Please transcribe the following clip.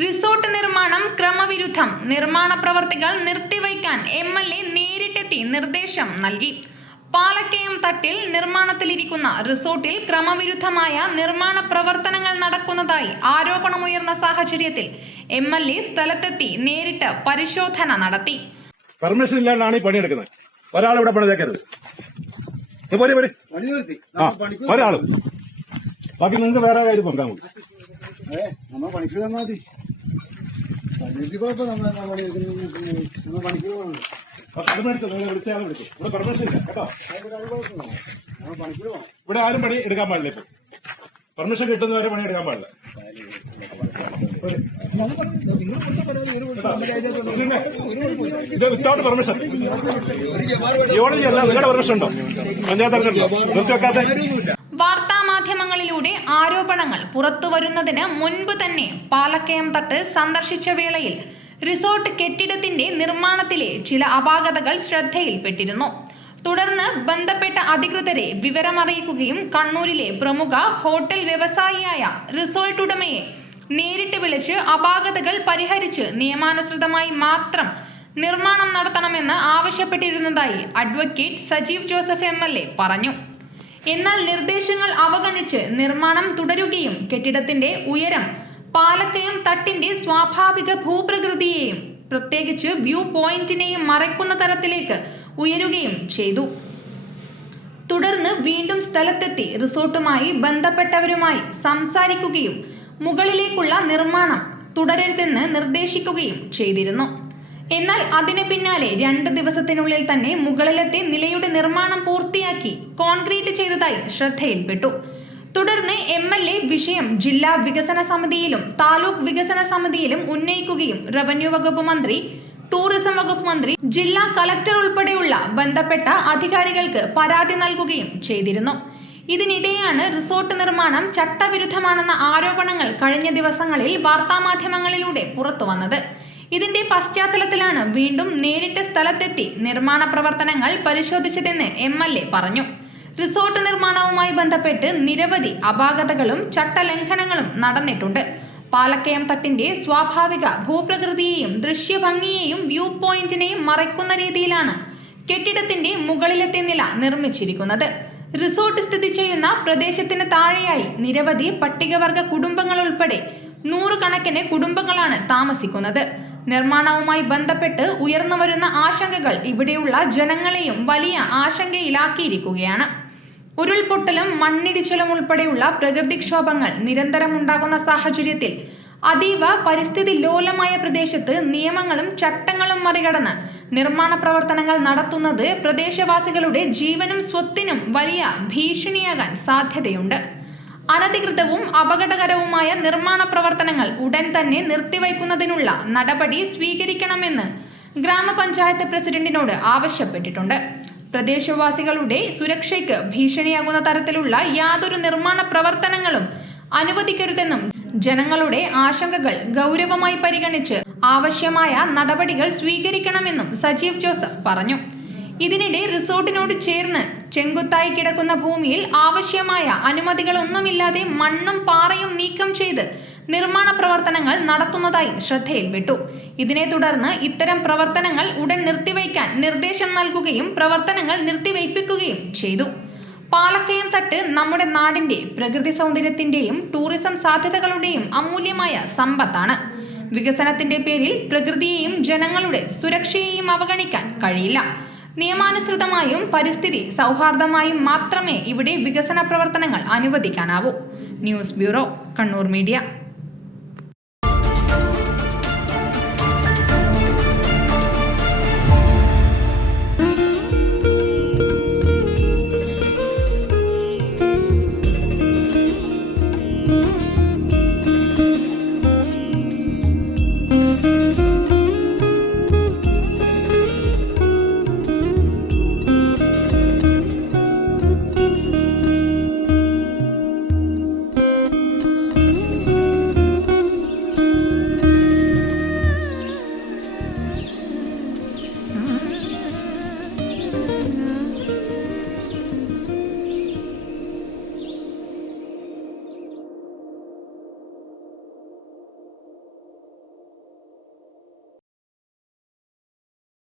Resort നിർമ്മാണം ക്രമവിരുദ്ധം. നിർമ്മാണ പ്രവർത്തികൾ നിർത്തിവയ്ക്കാൻ MLA നേരിട്ടെത്തി നിർദ്ദേശം നൽകി. പാലക്കയം തട്ടിൽ നിർമ്മാണത്തിലിരിക്കുന്ന റിസോർട്ടിൽ ക്രമവിരുദ്ധമായ നിർമ്മാണ പ്രവർത്തനങ്ങൾ നടക്കുന്നതായി ആരോപണമുയർന്ന സാഹചര്യത്തിൽ MLA സ്ഥലത്തെത്തി നേരിട്ട് പരിശോധന നടത്തി. പെർമിഷൻ ഇല്ലാണ്ടാണ് ഈ പണിയെടുക്കുന്നത്. ഒരാളിവിടെ പണി തേക്കരുത്. ഒരാളും ബാക്കി നിങ്ങൾക്ക് വേറെ കാര്യം നോക്കാൻ കൂടി. ഇവിടെ ആരും പണി എടുക്കാൻ പാടില്ല. ഇപ്പൊ പെർമിഷൻ കിട്ടുന്നവരെ പണി എടുക്കാൻ പാടില്ല. ഇത് വിത്തൗട്ട് പെർമിഷൻ. യോളജി അല്ല, നിങ്ങളുടെ പെർമിഷൻ ഉണ്ടോ? പഞ്ചായത്ത് നിർത്തിവെക്കാതെ. വാർത്താമാധ്യമങ്ങളിലൂടെ ആരോപണങ്ങൾ പുറത്തുവരുന്നതിന് മുൻപ് തന്നെ പാലക്കയം തട്ട് സന്ദർശിച്ച വേളയിൽ റിസോർട്ട് കെട്ടിടത്തിന്റെ നിർമ്മാണത്തിലെ ചില അപാകതകൾ ശ്രദ്ധയിൽപ്പെട്ടിരുന്നു. തുടർന്ന് ബന്ധപ്പെട്ട അധികൃതരെ വിവരമറിയിക്കുകയും കണ്ണൂരിലെ പ്രമുഖ ഹോട്ടൽ വ്യവസായിയായ റിസോർട്ട് ഉടമയെ നേരിട്ട് വിളിച്ച് അപാകതകൾ പരിഹരിച്ച് നിയമാനുസൃതമായി മാത്രം നിർമ്മാണം നടത്തണമെന്ന് ആവശ്യപ്പെട്ടിരുന്നതായി അഡ്വക്കേറ്റ് സജീവ് ജോസഫ് MLA പറഞ്ഞു. എന്നാൽ നിർദ്ദേശങ്ങൾ അവഗണിച്ച് നിർമ്മാണം തുടരുകയും കെട്ടിടത്തിന്റെ ഉയരം പാലക്കയം തട്ടിന്റെ സ്വാഭാവിക ഭൂപ്രകൃതിയെയും പ്രത്യേകിച്ച് വ്യൂ പോയിന്റിനെയും മറയ്ക്കുന്ന തരത്തിലേക്ക് ഉയരുകയും ചെയ്തു. തുടർന്ന് വീണ്ടും സ്ഥലത്തെത്തി റിസോർട്ടുമായി ബന്ധപ്പെട്ടവരുമായി സംസാരിക്കുകയും മുകളിലേക്കുള്ള നിർമ്മാണം തുടരരുതെന്ന് നിർദ്ദേശിക്കുകയും ചെയ്തിരുന്നു. എന്നാൽ അതിന് പിന്നാലെ 2 ദിവസത്തിനുള്ളിൽ തന്നെ മുകളിലത്തെ നിലയുടെ നിർമ്മാണം പൂർത്തിയാക്കി കോൺക്രീറ്റ് ചെയ്തതായി ശ്രദ്ധയിൽപ്പെട്ടു. തുടർന്ന് MLA വിഷയം ജില്ലാ വികസന സമിതിയിലും താലൂക്ക് വികസന സമിതിയിലും ഉന്നയിക്കുകയും റവന്യൂ വകുപ്പ് മന്ത്രി, ടൂറിസം വകുപ്പ് മന്ത്രി, ജില്ലാ കളക്ടർ ഉൾപ്പെടെയുള്ള ബന്ധപ്പെട്ട അധികാരികൾക്ക് പരാതി നൽകുകയും ചെയ്തിരുന്നു. ഇതിനിടെയാണ് റിസോർട്ട് നിർമ്മാണം ചട്ടവിരുദ്ധമാണെന്ന ആരോപണങ്ങൾ കഴിഞ്ഞ ദിവസങ്ങളിൽ വാർത്താമാധ്യമങ്ങളിലൂടെ പുറത്തുവന്നത്. ഇതിന്റെ പശ്ചാത്തലത്തിലാണ് വീണ്ടും നേരിട്ട് സ്ഥലത്തെത്തി നിർമ്മാണ പ്രവർത്തനങ്ങൾ പരിശോധിച്ചതെന്ന് MLA പറഞ്ഞു. റിസോർട്ട് നിർമ്മാണവുമായി ബന്ധപ്പെട്ട് നിരവധി അപാകതകളും ചട്ടലംഘനങ്ങളും നടന്നിട്ടുണ്ട്. പാലക്കയം തട്ടിന്റെ സ്വാഭാവിക ഭൂപ്രകൃതിയെയും ദൃശ്യഭംഗിയെയും വ്യൂ പോയിന്റിനെയും മറയ്ക്കുന്ന രീതിയിലാണ് കെട്ടിടത്തിന്റെ മുകളിലത്തെ നില നിർമ്മിച്ചിരിക്കുന്നത്. റിസോർട്ട് സ്ഥിതി ചെയ്യുന്ന പ്രദേശത്തിന് താഴെയായി നിരവധി പട്ടികവർഗ കുടുംബങ്ങൾ ഉൾപ്പെടെ 100 കണക്കിന് കുടുംബങ്ങളാണ് താമസിക്കുന്നത്. നിർമ്മാണവുമായി ബന്ധപ്പെട്ട് ഉയർന്നു വരുന്ന ആശങ്കകൾ ഇവിടെയുള്ള ജനങ്ങളെയും വലിയ ആശങ്കയിലാക്കിയിരിക്കുകയാണ്. ഉരുൾപൊട്ടലും മണ്ണിടിച്ചിലും ഉൾപ്പെടെയുള്ള പ്രകൃതിക്ഷോഭങ്ങൾ നിരന്തരം ഉണ്ടാകുന്ന സാഹചര്യത്തിൽ അതീവ പരിസ്ഥിതി ലോലമായ പ്രദേശത്ത് നിയമങ്ങളും ചട്ടങ്ങളും മറികടന്ന് നിർമ്മാണ പ്രവർത്തനങ്ങൾ നടത്തുന്നത് പ്രദേശവാസികളുടെ ജീവനും സ്വത്തിനും വലിയ ഭീഷണിയാകാൻ സാധ്യതയുണ്ട്. അനധികൃതവും അപകടകരവുമായ നിർമ്മാണ പ്രവർത്തനങ്ങൾ ഉടൻ തന്നെ നിർത്തിവയ്ക്കുന്നതിനുള്ള നടപടി സ്വീകരിക്കണമെന്ന് ഗ്രാമപഞ്ചായത്ത് പ്രസിഡന്റിനോട് ആവശ്യപ്പെട്ടിട്ടുണ്ട്. പ്രദേശവാസികളുടെ സുരക്ഷയ്ക്ക് ഭീഷണിയാകുന്ന തരത്തിലുള്ള യാതൊരു നിർമ്മാണ പ്രവർത്തനങ്ങളും അനുവദിക്കരുതെന്നും ജനങ്ങളുടെ ആശങ്കകൾ ഗൗരവമായി പരിഗണിച്ച് ആവശ്യമായ നടപടികൾ സ്വീകരിക്കണമെന്നും സജീവ് ജോസഫ് പറഞ്ഞു. ഇതിനിടെ റിസോർട്ടിനോട് ചേർന്ന് ചെങ്കുത്തായി കിടക്കുന്ന ഭൂമിയിൽ ആവശ്യമായ അനുമതികളൊന്നുമില്ലാതെ മണ്ണും പാറയും നീക്കം ചെയ്ത് നിർമ്മാണ പ്രവർത്തനങ്ങൾ നടത്തുന്നതായി ശ്രദ്ധയിൽപ്പെട്ടു. ഇതിനെ തുടർന്ന് ഇത്തരം പ്രവർത്തനങ്ങൾ ഉടൻ നിർത്തിവയ്ക്കാൻ നിർദ്ദേശം നൽകുകയും പ്രവർത്തനങ്ങൾ നിർത്തിവയ്പ്പിക്കുകയും ചെയ്തു. പാലക്കയം തട്ട് നമ്മുടെ നാടിന്റെ പ്രകൃതി സൗന്ദര്യത്തിന്റെയും ടൂറിസം സാധ്യതകളുടെയും അമൂല്യമായ സമ്പത്താണ്. വികസനത്തിന്റെ പേരിൽ പ്രകൃതിയെയും ജനങ്ങളുടെ സുരക്ഷയെയും അവഗണിക്കാൻ കഴിയില്ല. നിയമാനുസൃതമായും പരിസ്ഥിതി സൗഹാർദ്ദമായും മാത്രമേ ഇവിടെ വികസന പ്രവർത്തനങ്ങൾ അനുവദിക്കാനാവൂ. News bureau, Kannur media.